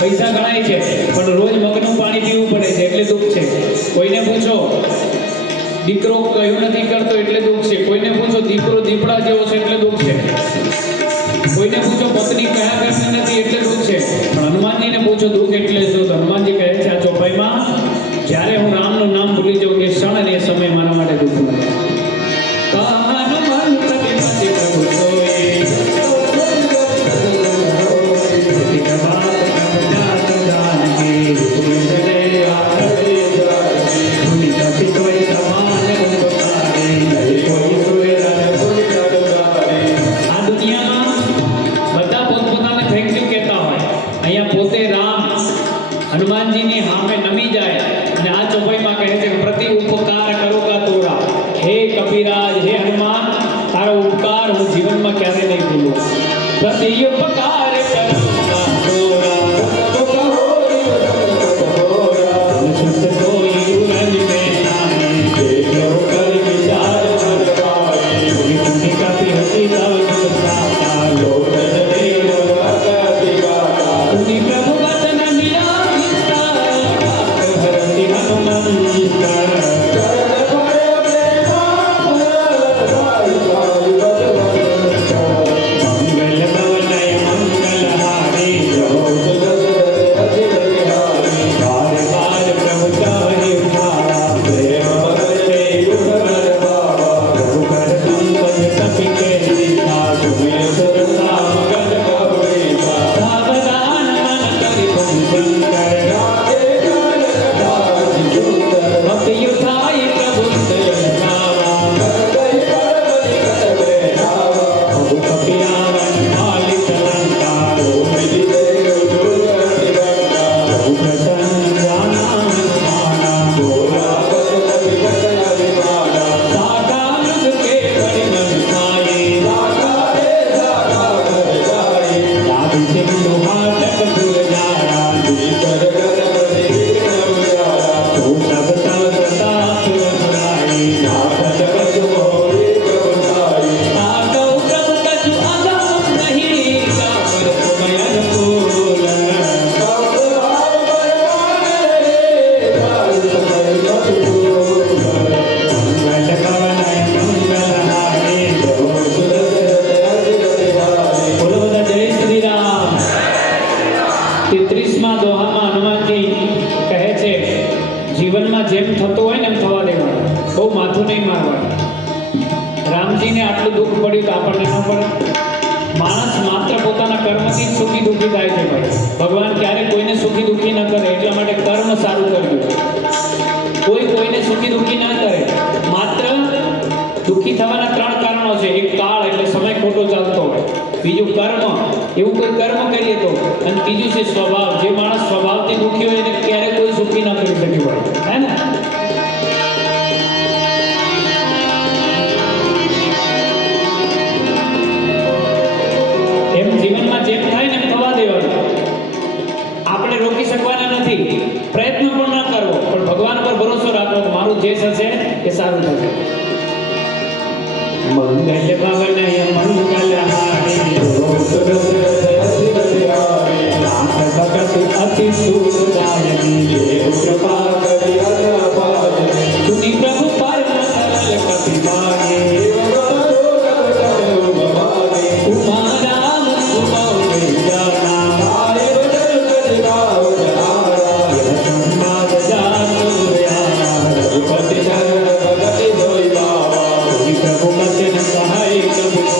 પૈસા ગણાય છે પણ રોજ મગનું પાણી પીવું પડે છે એટલે દુઃખ છે. કોઈને પૂછો દીકરો કયું નથી કરતો એટલે દુઃખ છે. કોઈને પૂછો દીકરો દીપડા જેવો છે એટલે દુઃખ છે. કોઈને પૂછો પત્ની કયા ઘરની નથી એટલે દુઃખ છે. પણ હનુમાનજીને પૂછો દુઃખ એટલે શું? તો હનુમાનજી કહે છે આ ચોપાઈમાં, જ્યારે હું રામનું નામ ભૂલી જાઉં કે ક્ષણ અને એ સમય મારા માટે દુઃખ લાગે. જીવનમાં ક્યારે નહીં ભૂલું. પ્રતિ ઉપકાર કરુણા થોડા શુદ્ધ કોઈ ઉરજ में नाहे देव कर विचार कर पाए तुमने काफी हसी तब साता लोक देव तुमने प्रभु वचन निरामिता हरति हनुमंता मंगल भवनय मंगलहारी बार बार प्रभु चाहे उठारा प्रेम बरसे उठकर बाबा प्रभु कर पंकज कपिके दीपा सुमिर सुरता मगन कबीरा सावधान मन कर शंकर भक्ति युधाई प्रभु दयावा प्रभु कपियावन मालिक लंका प्रभु प्रसन्न जाना माना सागा मृग के बड़े मन खाए लाभी सिंधु हाटक दुर जारा तू सब तव प्रताप सुराई आगौ प्रभु कछु अगम नहीं कापर तुमयन फूल मंगल कवनय मंगलहारी बोलो બધા જય શ્રી રામ. 33મા દોહામાં હનુમાનજી કહે છે જીવનમાં જેમ થતું હોય ને એમ થવા દેવાનું, બહુ માથું નહીં મારવાનું. રામજીને આટલું દુઃખ પડ્યું તો આપણને ન પડે? માણસ માત્ર પોતાના કર્મથી જ સુખી દુઃખી થાય છે ભાઈ. ભગવાન ક્યારે કોઈને સુખી દુઃખી ન કરે, એટલા માટે કર્મ સારું કર્યું. કોઈ કોઈને સુખી દુઃખી ના કરે. માત્ર દુઃખી થવાના 3 કારણો છે. એક કાળ એટલે સમય ખોટો ચાલતો હોય, બીજું કર્મ, એવું કોઈ કર્મ કરીએ તો, અને ત્રીજું છે સ્વભાવ. જે માણસ સ્વભાવથી દુઃખી હોય એને ક્યારે કોઈ સુખી ન કરી શકે ભાઈ, હે ને? એમ જીવનમાં જેમ થાય ને એમ થવા દેવાનું. આપણે રોકી શકવાના નથી, પ્રયત્ન પણ ન કરવો, પણ ભગવાન પર ભરોસો રાખવો કે મારું જે થશે એ સારું થશે. મંગલ ભવનય મંગલહારી નાથ ભગત અતિ સુખદાયની દેવ કૃપા કરી તુની પ્રભુ પરમ સરલ કપિ માગે ઉમા રામ સુમૌ વિદ્યાના સંવાદ જાતુર્યા રઘુપતિ ધર ભગતિ ધોઈ બાબા પ્રભુ મચન સહાય કબીર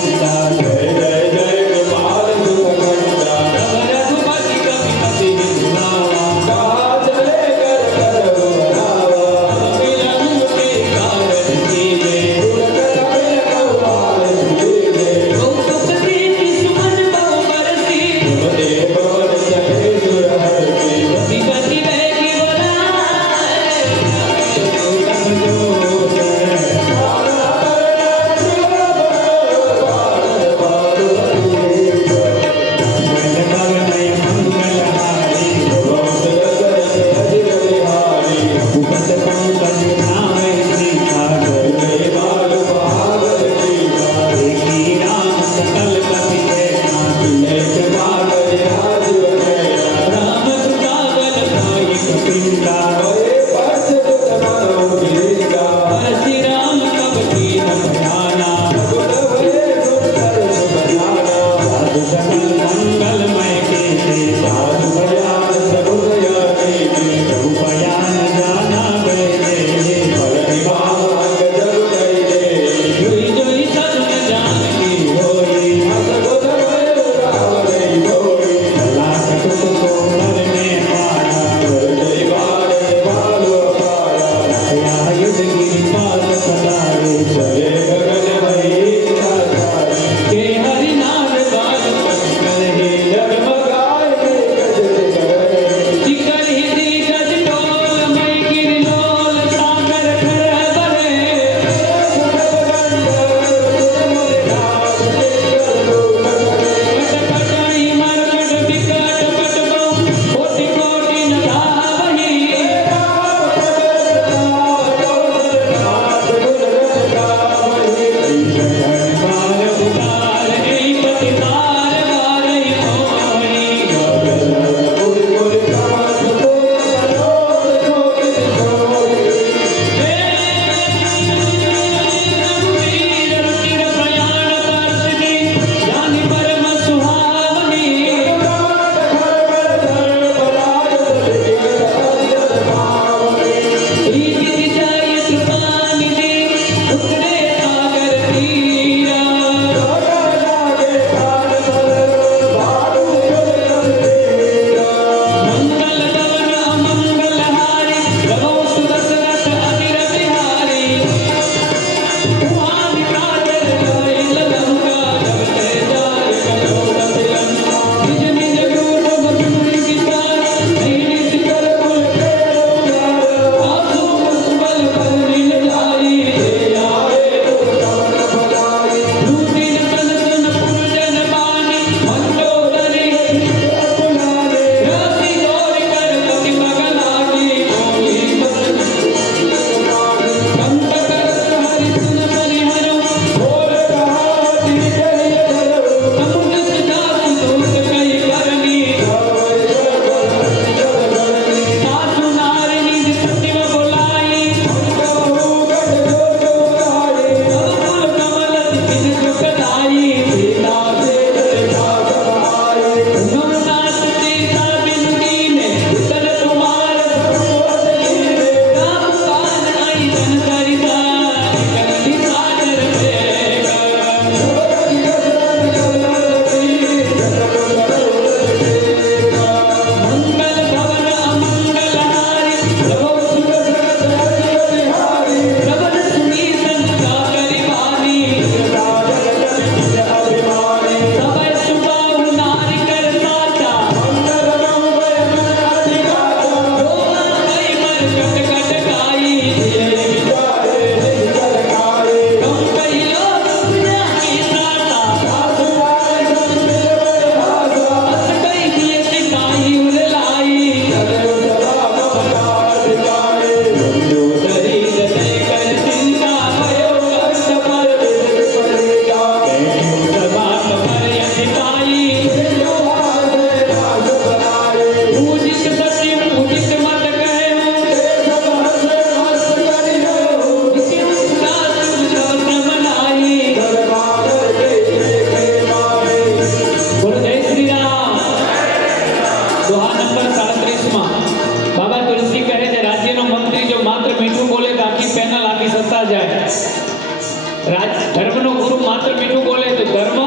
ધર્મનો ગુરુ માત્ર મીઠું બોલે તો ધર્મ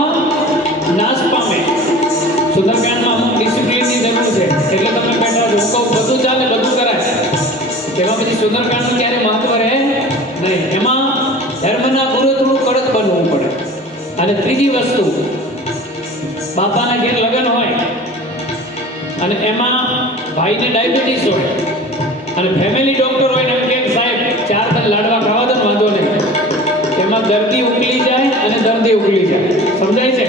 નાશ પામે. સુંદરકાંડમાં અમુક ડિસિપ્લિનની જરૂર છે, એટલે તમે બેઠા છો. હું કહું બધું ચાલે, બધું કરાય, એમાં પછી સુંદરકાંડનું ક્યારે મહત્વ રહે નહીં. એમાં ધર્મના ગુરુ થોડું કડક બનવું પડે. અને ત્રીજી વસ્તુ, બાપાના ઘેર લગ્ન હોય અને એમાં ભાઈને ડાયાબિટીસ હોય અને ફેમિલી ડોક્ટર હોય ને કે સાહેબ 4 દન લાડવા ખાવા દો, વાંધો નહીં. એમાં દર્દી ઉકલી જાય અને દર્દી ઉકલી જાય. સમજાય છે?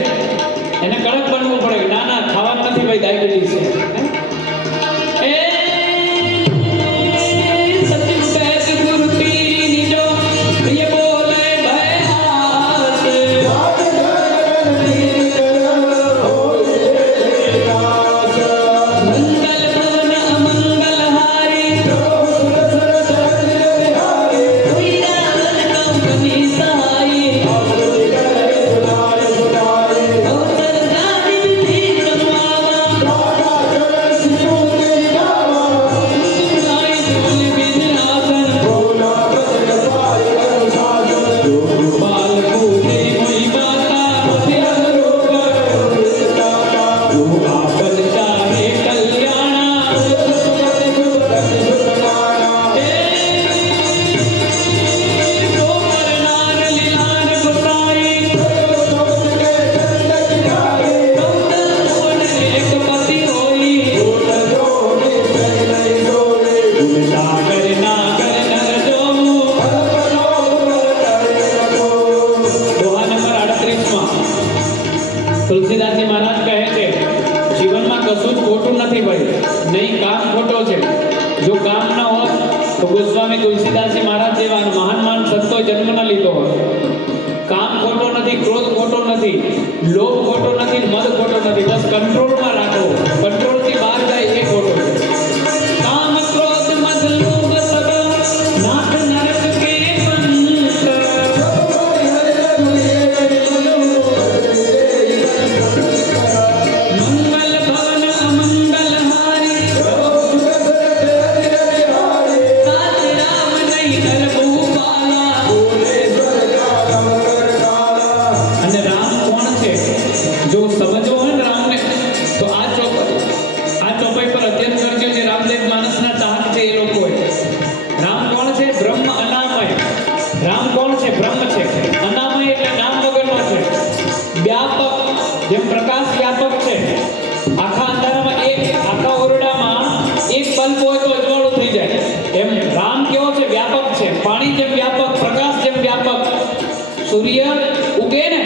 એને કડક બનવું પડે કે ના ના ખાવાનું નથી ભાઈ, ડાયાબિટીસ છે. તુલસીદાસજી મહારાજ કહે છે જીવનમાં કશું જ ખોટું નથી ભાઈ, નહીં કામ ખોટો છે. જો કામ ન હોત તો ગોસ્વામી તુલસીદાસજી મહારાજ જેવા મહાન સંતો જન્મ ન લીધો હોત. કામ ખોટો નથી, ક્રોધ ખોટો નથી, લોભ ખોટો નથી, મદ ખોટો નથી. બસ કંટ્રોલમાં રાખો, કંટ્રોલથી બહાર જાય એ ખોટો છે. કામ ક્રોધ મદ લોભ સબ નાથ નરક કે જેમ પ્રકાશ વ્યાપક છે, આખા અંધારામાં આખા ઓરડામાં એક બલ્બ હોય તો અજવાળું થઈ જાય, એમ રામ કેવો છે? વ્યાપક છે. પાણી જેમ વ્યાપક, પ્રકાશ જેમ વ્યાપક. સૂર્ય ઉગે ને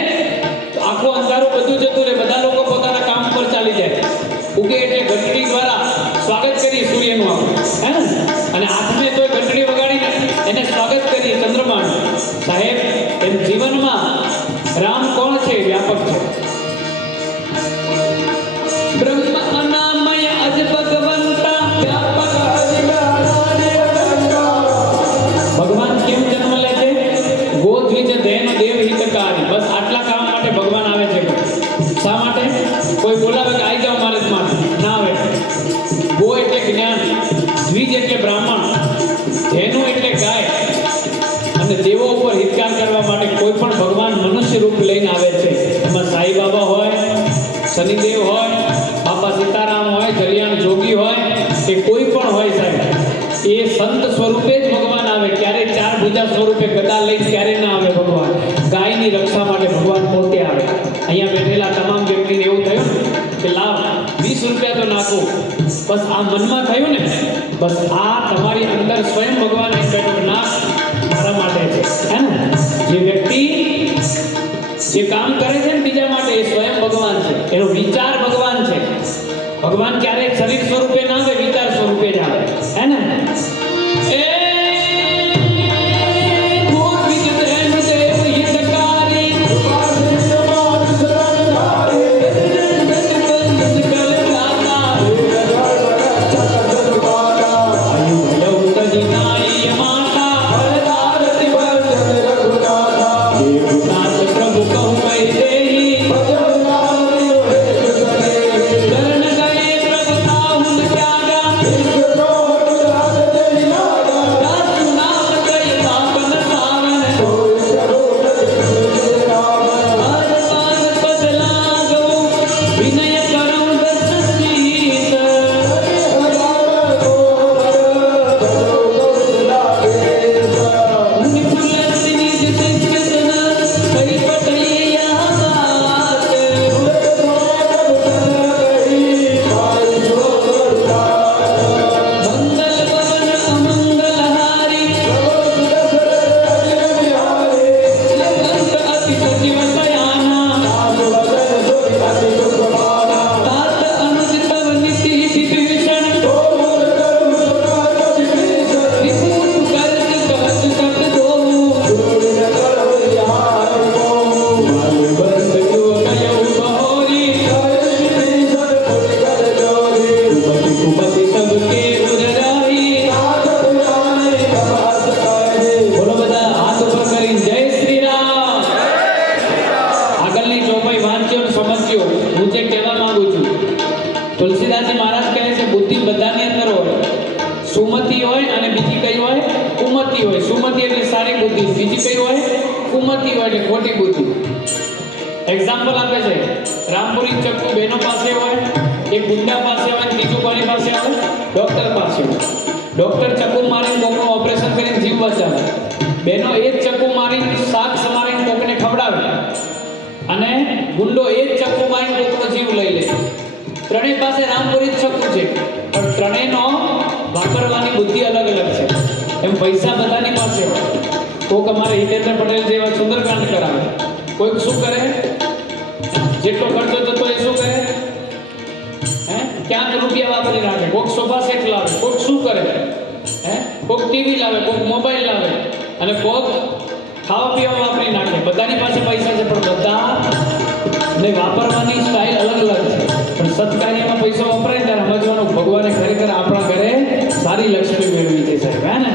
તો આખું અંધારું બધું જતું રહે, બધા લોકો પોતાના કામ પર ચાલી જાય. ઉગે એટલે ઘંટડી દ્વારા સ્વાગત કરી સૂર્યનું આપણે, હે ને? અને હાથને તો ઘંટડી વગાડીને એને સ્વાગત કરીએ ચંદ્રમાનું. સાહેબ એમ જીવનમાં રામ કોણ છે? વ્યાપક છે. બ્રહ્મ અનામય અજ ભગવંતા વ્યાપક ભગવાન કેમ જન્મ લે છે? ગો દ્વિજ ધૈન દેવ હિતકારી. બસ આટલા કામ માટે ભગવાન આવે છે. શા માટે? કોઈ બોલાવે કે આવી જાઓ મારે ના આવે. ગો એટલે જ્ઞાન, દ્વિજ એટલે બ્રાહ્મણ, ધેનુ એટલે ગાય, અને દેવો ઉપર હિતકાર કરવા માટે કોઈ પણ ભગવાન મનુષ્ય રૂપ લઈને આવે છે. એમાં સાઈ બાબા હોય, શનિદેવ હોય, બાપા સીતારામ હોય, જલિયાણ જોગી હોય, કે કોઈ પણ હોય સાહેબ, એ સંત સ્વરૂપે જ ભગવાન આવે. ક્યારેય 4 ભુજા સ્વરૂપે ગદા લઈને ક્યારેય ના આવે ભગવાન. ગાયની રક્ષા માટે ભગવાન પોતે આવે. અહીંયા બેઠેલા તમામ વ્યક્તિને એવું થયું કે લાવ 20 રૂપિયા તો નાખો, બસ આ મનમાં થયું ને, બસ આ તમારી અંદર સ્વયં ભગવાન એક બેઠો નાખ મારા માટે છે, હે ને? જે વ્યક્તિ જે કામ કરે છે ને બીજા માટે, એ સ્વયં ભગવાન છે. એનો વિચાર ભગવાન છે. ભગવાન ક્યારેક શરીર સ્વરૂપે ના આવે, વિચાર સ્વરૂપે જ આવે, હે ને? प्रभु એટલે ખોટી બુદ્ધિ. એક્ઝામ્પલ આપે છે, રામપુરી ચક્કુ બહેનો પાસે હોય, એક ગુંડા પાસે હોય, ત્રીજું કોની પાસે આવે? ડોક્ટર પાસે હોય. ડોક્ટર ચક્કુ મારીને કોકનું ઓપરેશન કરીને જીવ બચાવે. બહેનો એ જ ચક્કુ મારીને શાક સમારીને કોકને ખવડાવે, અને ગુંડો એ જ ચક્કુ મારીને કોકનો જીવ લઈ લે. ત્રણેય પાસે રામપુરી જ ચક્કુ છે, પણ ત્રણેયનો વાપરવાની બુદ્ધિ અલગ અલગ છે. એમ પૈસા બધાની પાસે હોય. કોક અમારે હિતેન્દ્ર પટેલ જેવા સુંદરકાંડ કરાવે, કોઈક શું કરે, જેટલો ખર્ચો થતો એ શું કરે, ક્યાંક રૂપિયા વાપરી નાખે. કોઈક સોફા સેટ લાવે, કોઈક શું કરે, કોઈક ટીવી લાવે, કોઈક મોબાઈલ લાવે, અને કોઈક ખાવા પીવા વાપરી નાખે. બધાની પાસે પૈસા છે, પણ બધાને વાપરવાની સ્ટાઇલ અલગ અલગ છે. પણ સત્કાર્યમાં પૈસો વપરાય ત્યારે સમજવાનું ભગવાને ખરેખર આપણા ઘરે સારી લક્ષ્મી મેળવી છે સાહેબ. હે ને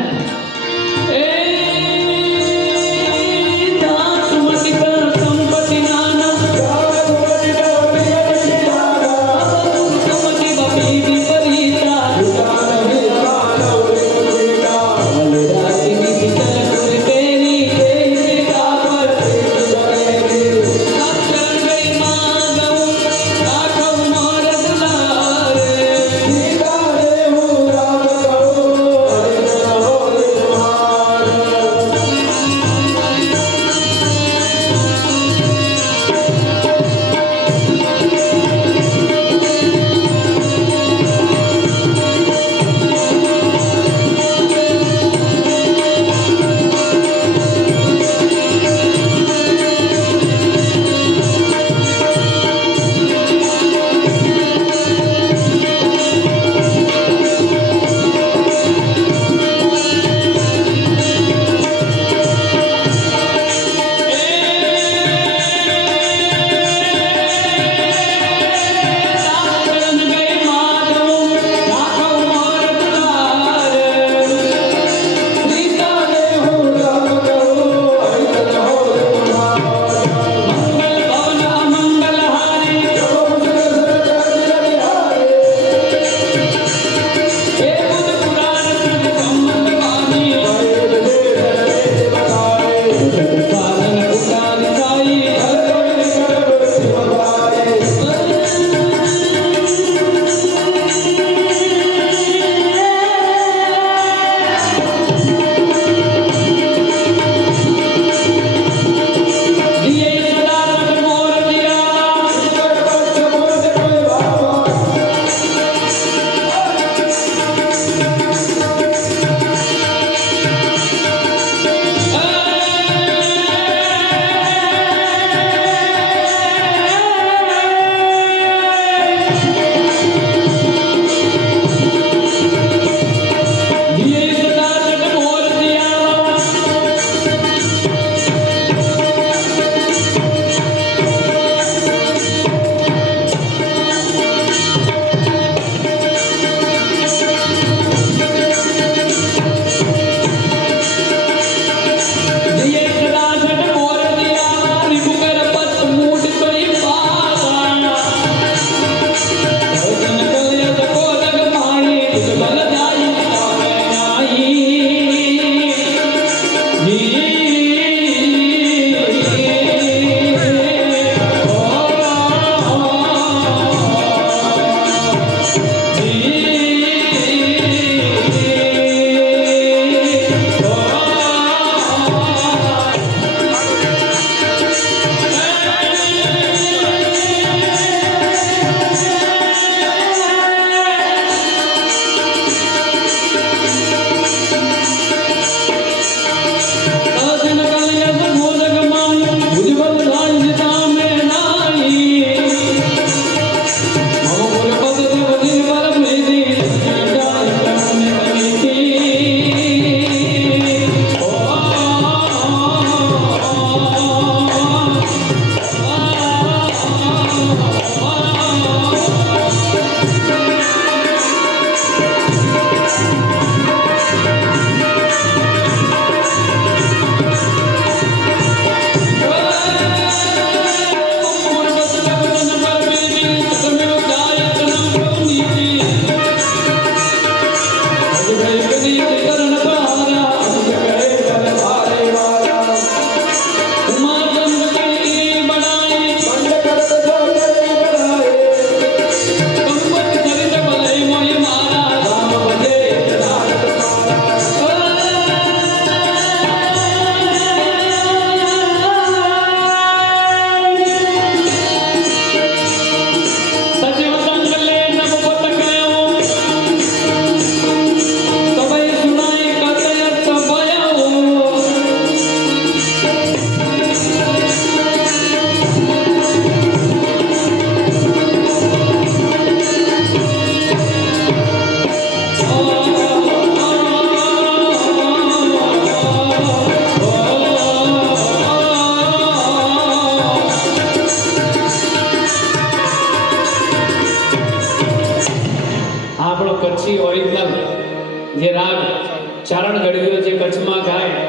ચારણ ગઢવીઓ જે કચ્છમાં ગાય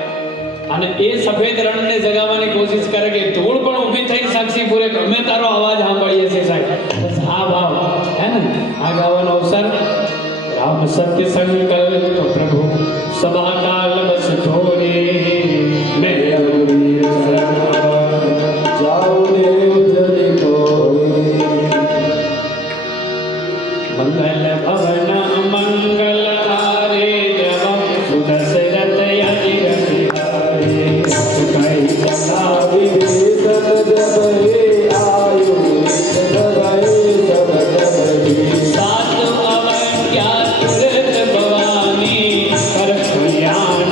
અને એ સફેદ રણને જગાવવાની કોશિશ કરે કે ધૂળ પણ ઊભી થઈ સાક્ષી પૂરે અમે તારો અવાજ સાંભળીએ છીએ સાહેબ. બસ આ ભાવ હે ને આ ગાવાનો અવસર રામ સત્ય સંકલ્પ પ્રભુ સભા કાલ બસ થોડે મેં જાઓ દેવ જલ્દી કોઈ મંગલ ભવન મંગલ હારે જવમ સુદશરથ યતિ રતિહારે સુખઈ સદા વિભીષણ જબરે આયુ જબરે જબરે સાત અવન ક્યા તુરત ભવાની પર કલ્યાણ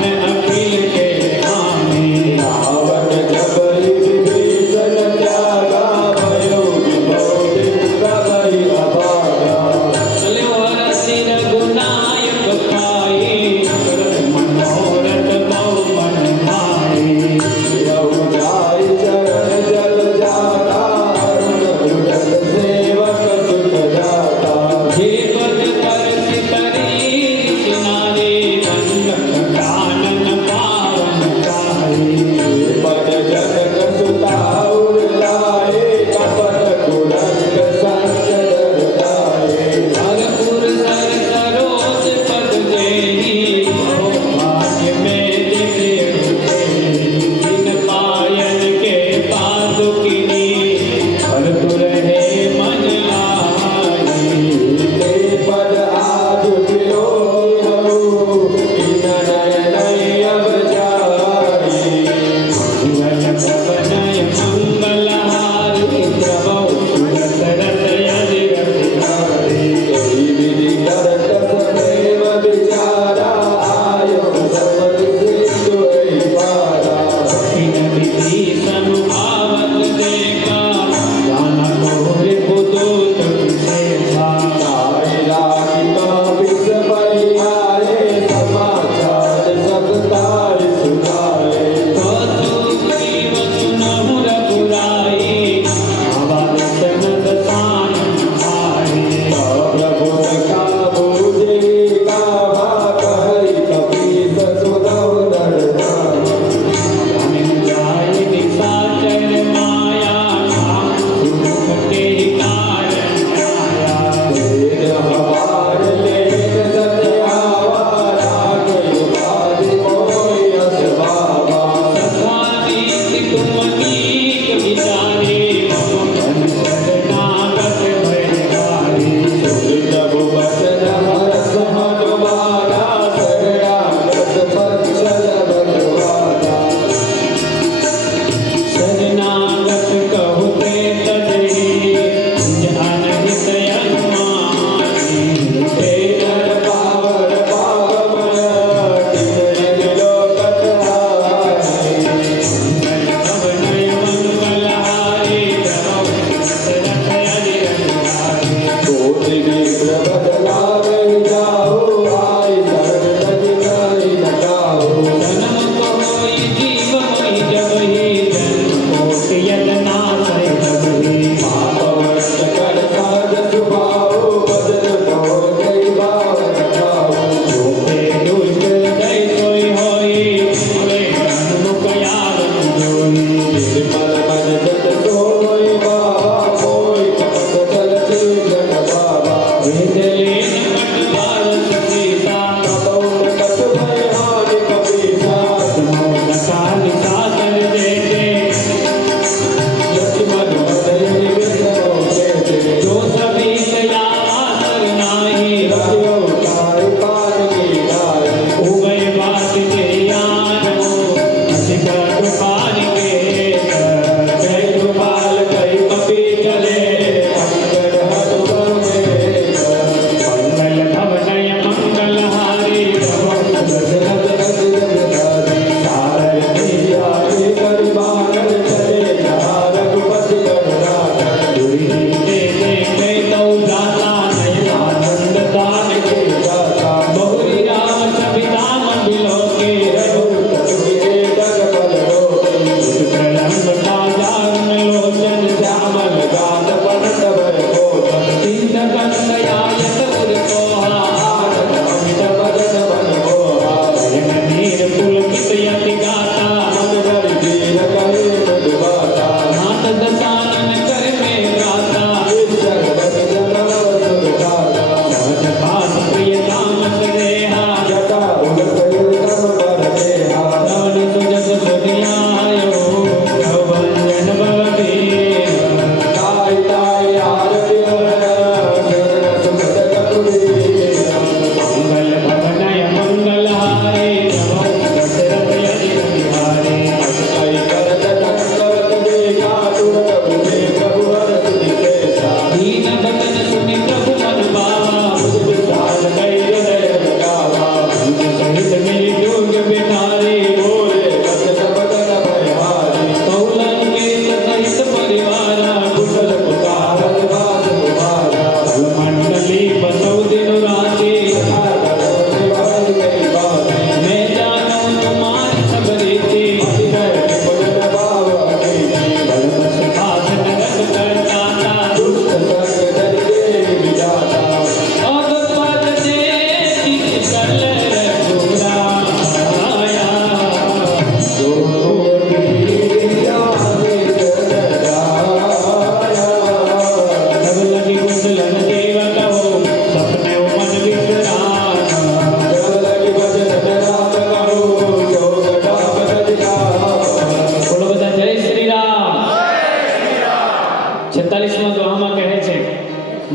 47માં દોહામાં કહે છે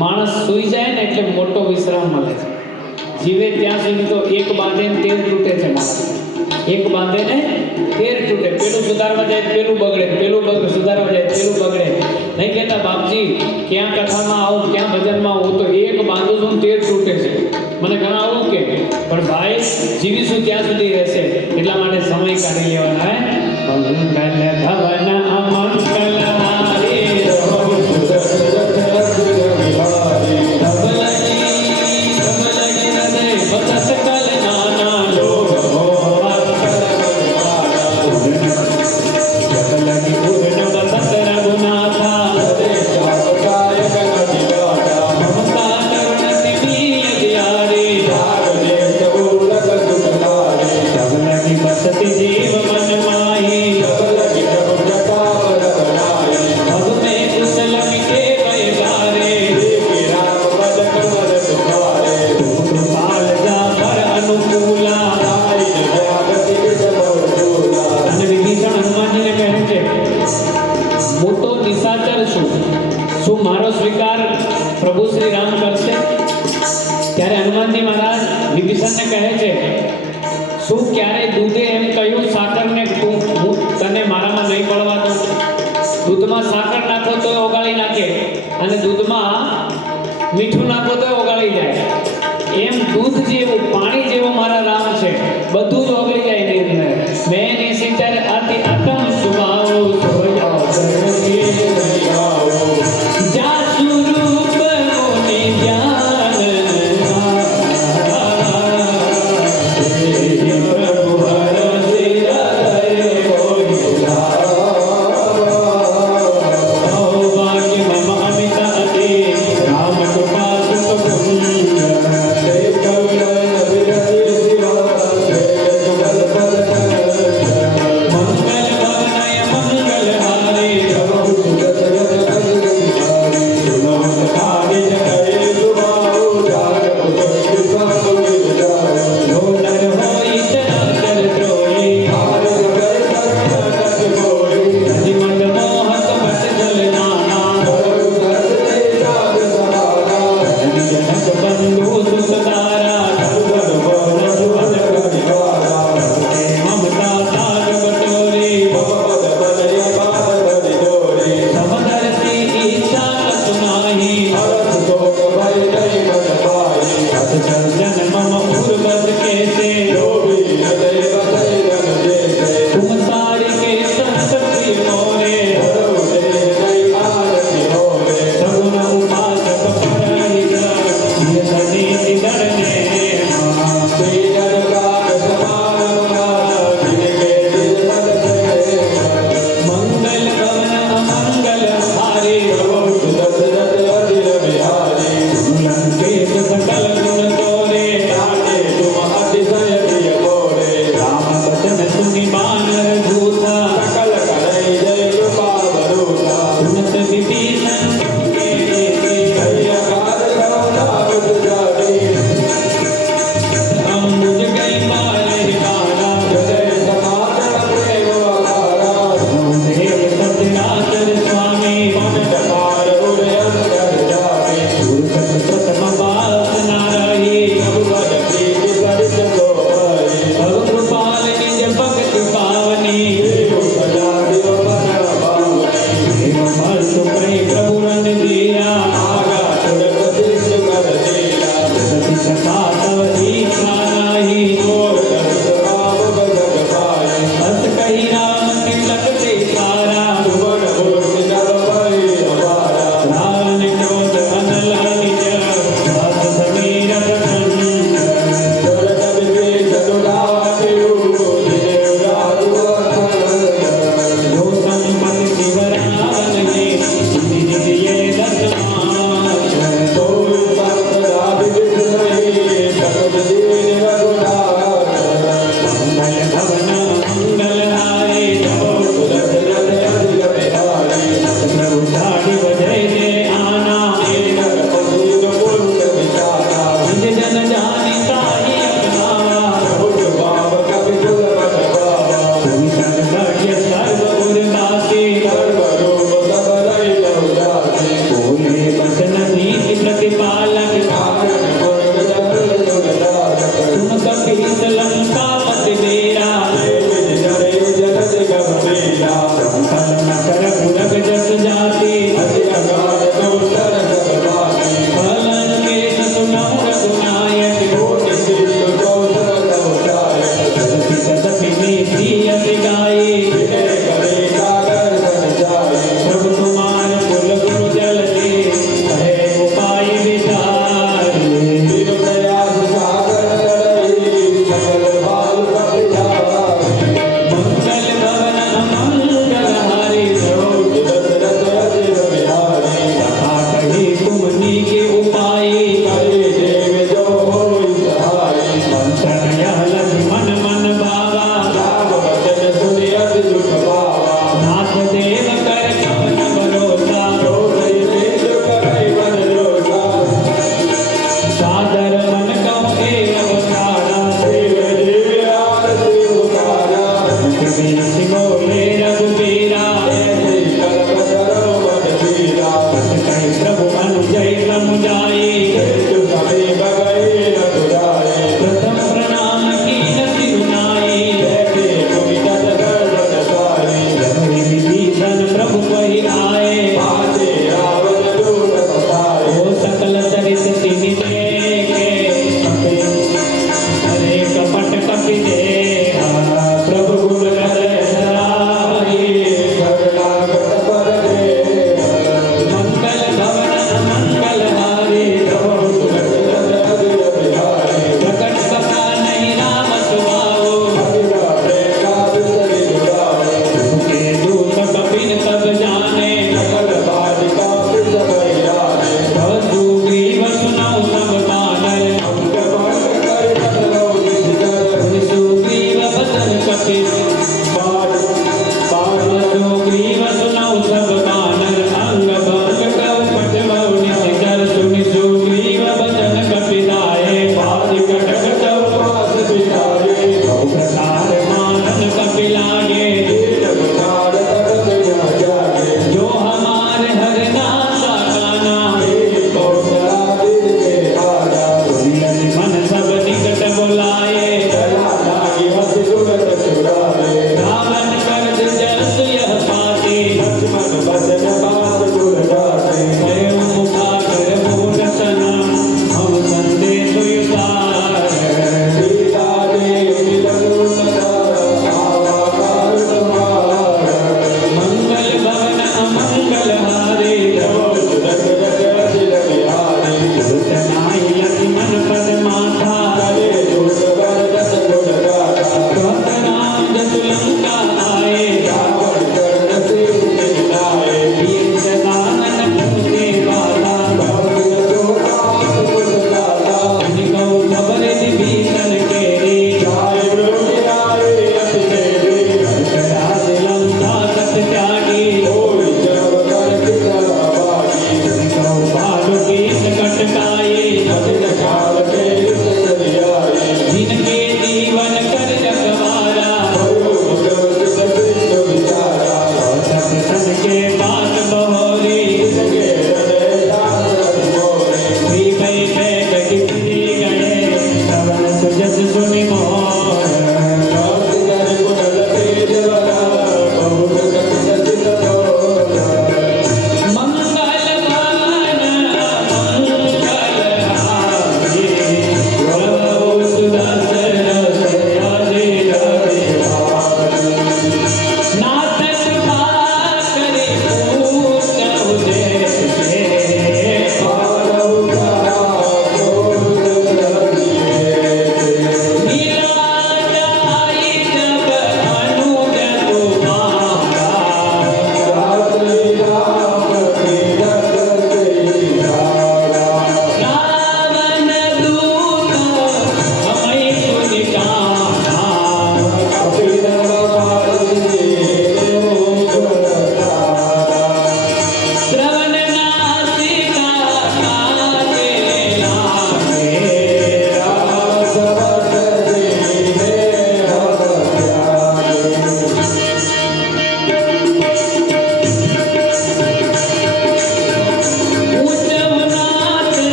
માણસ સૂઈ જાય ને એટલે મોટો વિશ્રામ મળે છે. જીવે ત્યાં સુધી તો એક બાંધે ને 13 તૂટે છે માણસ. એક બાંધે ને 13 તૂટે. પેલું સુધારવા જાય તો પેલું બગડે, પેલું બગડે, સુધારવા જાય તો પેલું બગડે. નહીં કહેતા બાપજી ક્યાં કથામાં આવું, ક્યાં ભજનમાં આવું, તો એક બાંધું છું ને 13 તૂટે છે. મને ઘણા આવું કે પણ ભાઈ જીવીશું ત્યાં સુધી રહેશે, એટલા માટે સમય કાઢી લેવાના. મંગલ ભવન અમંગલ વિભીષણને કહે છે શું ક્યારે દૂધે એમ કહ્યું સાકરને હું તને મારામાં નહીં પડવા દઉં? દૂધમાં સાકર નાખો તો ઓગાળી નાખે અને દૂધમાં મીઠું નાખો તો ઓગાળી જાય. એમ દૂધ જેવું પાણી જેવો મારા રામ છે, બધું જ ઓગળી જાય એની અંદર. મેં એની સિંચાઈ